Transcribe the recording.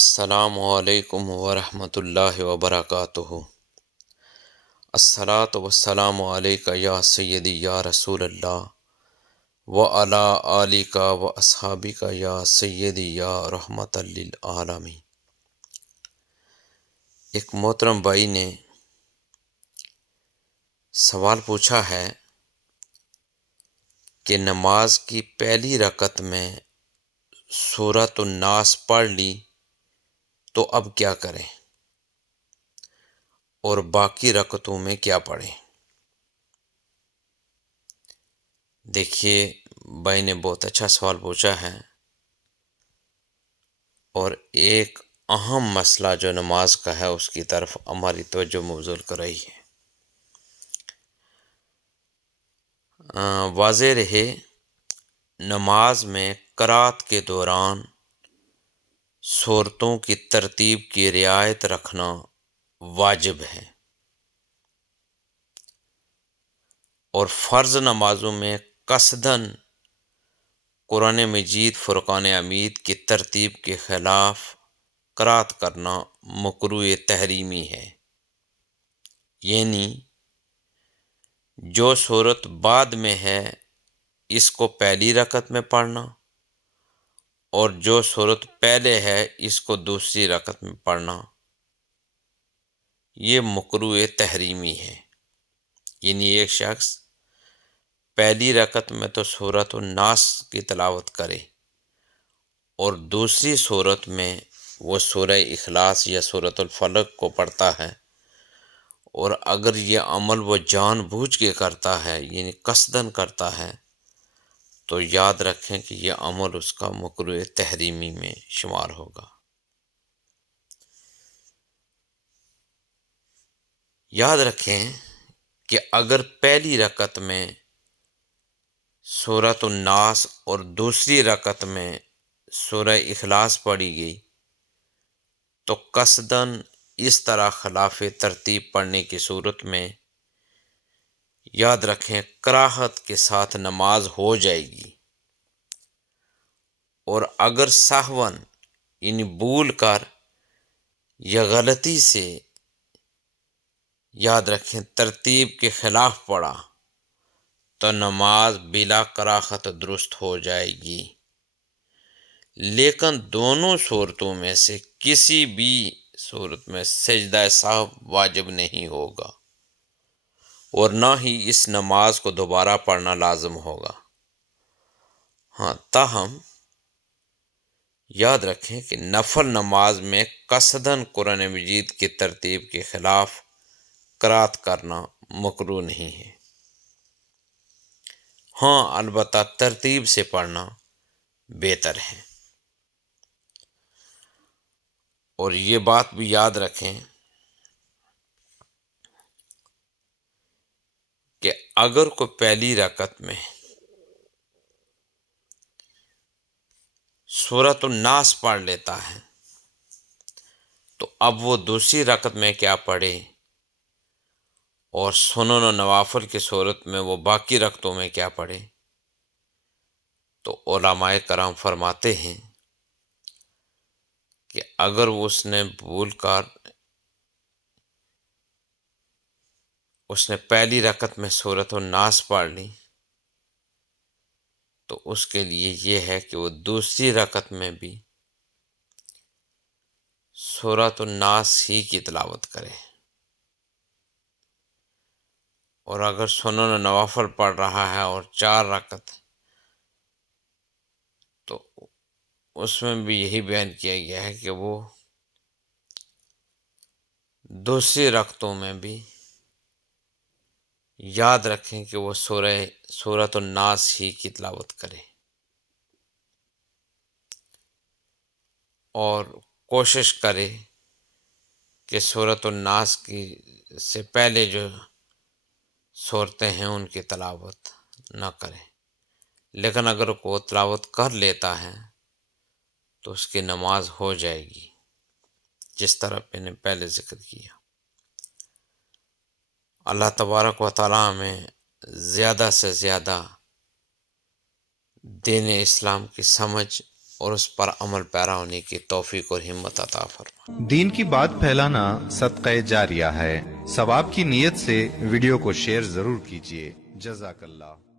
السلام علیکم ورحمۃ اللہ وبرکاتہ۔ الصلاۃ والسلام علیک یا سیدی یا رسول اللہ وعلی آلک و اصحابک یا سیدی یا رحمت للعالمین۔ ایک محترم بھائی نے سوال پوچھا ہے کہ نماز کی پہلی رکعت میں سورۃ الناس پڑھ لی تو اب کیا کریں اور باقی رکعتوں میں کیا پڑھیں؟ دیکھیے، بھائی نے بہت اچھا سوال پوچھا ہے اور ایک اہم مسئلہ جو نماز کا ہے اس کی طرف ہماری توجہ مبذول کر رہی ہے۔ واضح رہے، نماز میں قرات کے دوران سورتوں کی ترتیب کی رعایت رکھنا واجب ہے، اور فرض نمازوں میں قصداً قرآن مجید فرقان حمید کی ترتیب کے خلاف قرات کرنا مکروہ تحریمی ہے۔ یعنی جو صورت بعد میں ہے اس کو پہلی رکعت میں پڑھنا، اور جو صورت پہلے ہے اس کو دوسری رکعت میں پڑھنا، یہ مکروہ تحریمی ہے۔ یعنی ایک شخص پہلی رکعت میں تو سورۃ الناس کی تلاوت کرے اور دوسری صورت میں وہ سورہ اخلاص یا سورۃ الفلق کو پڑھتا ہے، اور اگر یہ عمل وہ جان بوجھ کے کرتا ہے یعنی قصداً کرتا ہے تو یاد رکھیں کہ یہ عمل اس کا مکروہ تحریمی میں شمار ہوگا۔ یاد رکھیں کہ اگر پہلی رکعت میں سورۃ الناس اور دوسری رکعت میں سورہ اخلاص پڑھی گئی تو قصداً اس طرح خلاف ترتیب پڑھنے کی صورت میں یاد رکھیں کراہت کے ساتھ نماز ہو جائے گی، اور اگر سہواً یعنی بھول کر یا غلطی سے یاد رکھیں ترتیب کے خلاف پڑھا تو نماز بلا کراہت درست ہو جائے گی، لیکن دونوں صورتوں میں سے کسی بھی صورت میں سجدہ سہو واجب نہیں ہوگا، اور نہ ہی اس نماز کو دوبارہ پڑھنا لازم ہوگا۔ ہاں، تاہم یاد رکھیں کہ نفل نماز میں قصداً قرآن مجید کی ترتیب کے خلاف قرات کرنا مکروہ نہیں ہے۔ ہاں، البتہ ترتیب سے پڑھنا بہتر ہے۔ اور یہ بات بھی یاد رکھیں کہ اگر کوئی پہلی رکعت میں سورۃ الناس پڑھ لیتا ہے تو اب وہ دوسری رکعت میں کیا پڑھے، اور سنن و نوافل کی صورت میں وہ باقی رکعتوں میں کیا پڑھے؟ تو علماء کرام فرماتے ہیں کہ اگر اس نے بھول کر اس نے پہلی رکعت میں سورۃ الناس پڑھ لی تو اس کے لیے یہ ہے کہ وہ دوسری رکعت میں بھی سورۃ الناس ہی کی تلاوت کرے، اور اگر سنن و نوافل پڑھ رہا ہے اور 4 رکعت تو اس میں بھی یہی بیان کیا گیا ہے کہ وہ دوسری رکعتوں میں بھی یاد رکھیں کہ وہ سورۃ الناس ہی کی تلاوت کرے، اور کوشش کرے کہ سورۃ الناس کی سے پہلے جو صورتیں ہیں ان کی تلاوت نہ کرے، لیکن اگر وہ تلاوت کر لیتا ہے تو اس کی نماز ہو جائے گی، جس طرح میں نے پہلے ذکر کیا۔ اللہ تبارک و تعالیٰ میں زیادہ سے زیادہ دین اسلام کی سمجھ اور اس پر عمل پیرا ہونے کی توفیق اور ہمت عطا فرما۔ دین کی بات پھیلانا صدقہ جاریہ ہے، ثواب کی نیت سے ویڈیو کو شیئر ضرور کیجیے۔ جزاک اللہ۔